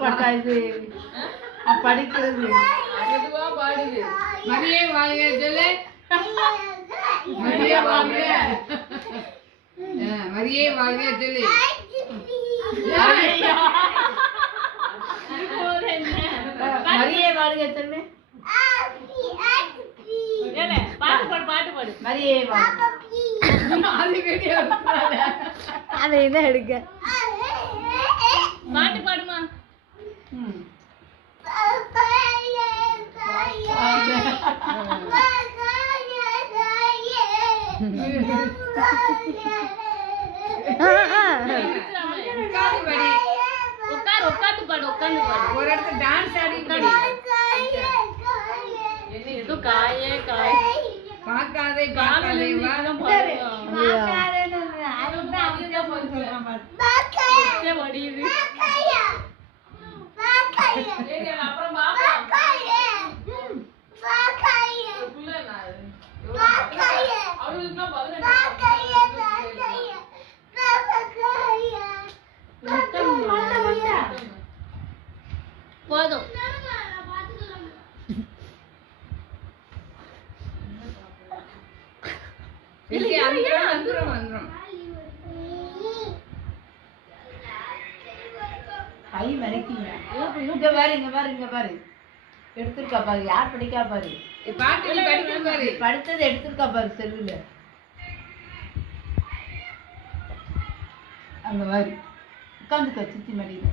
பாட்டா இது படிக்கிறது அதுவா பாடுது. மரியே வாழ்க சொல்லு. மரியே வாழ்க. மரியே வாழ்க சொல்லு. மரியே வாழ்க சொல்லு. பாட்டு பாடு பாட்டு பாடு. மரியே வாழ்க. அதை இதான் எடுக்க பாட்டு பாடுமா. உட்கார் உட்காந்து பாடு உட்காந்து பாடு. ஒரு இடத்துல டான்ஸ் ஆடி பாடு. இது காயே காய் பார்க்காதே பார்க்காதே வா. வடியுது. போதும். வந்துடும். கை வரைக்குங்க. இங்க பாரு இங்க பாரு இங்க பாரு எடுத்திருக்கா பாரு. யார் படிக்கா பாரு. பாட்டு படிக்க பாரு. படித்தது எடுத்திருக்கா பாரு செல்லுல. அந்த மாதிரி உட்காந்துக்க சித்தி மடியில.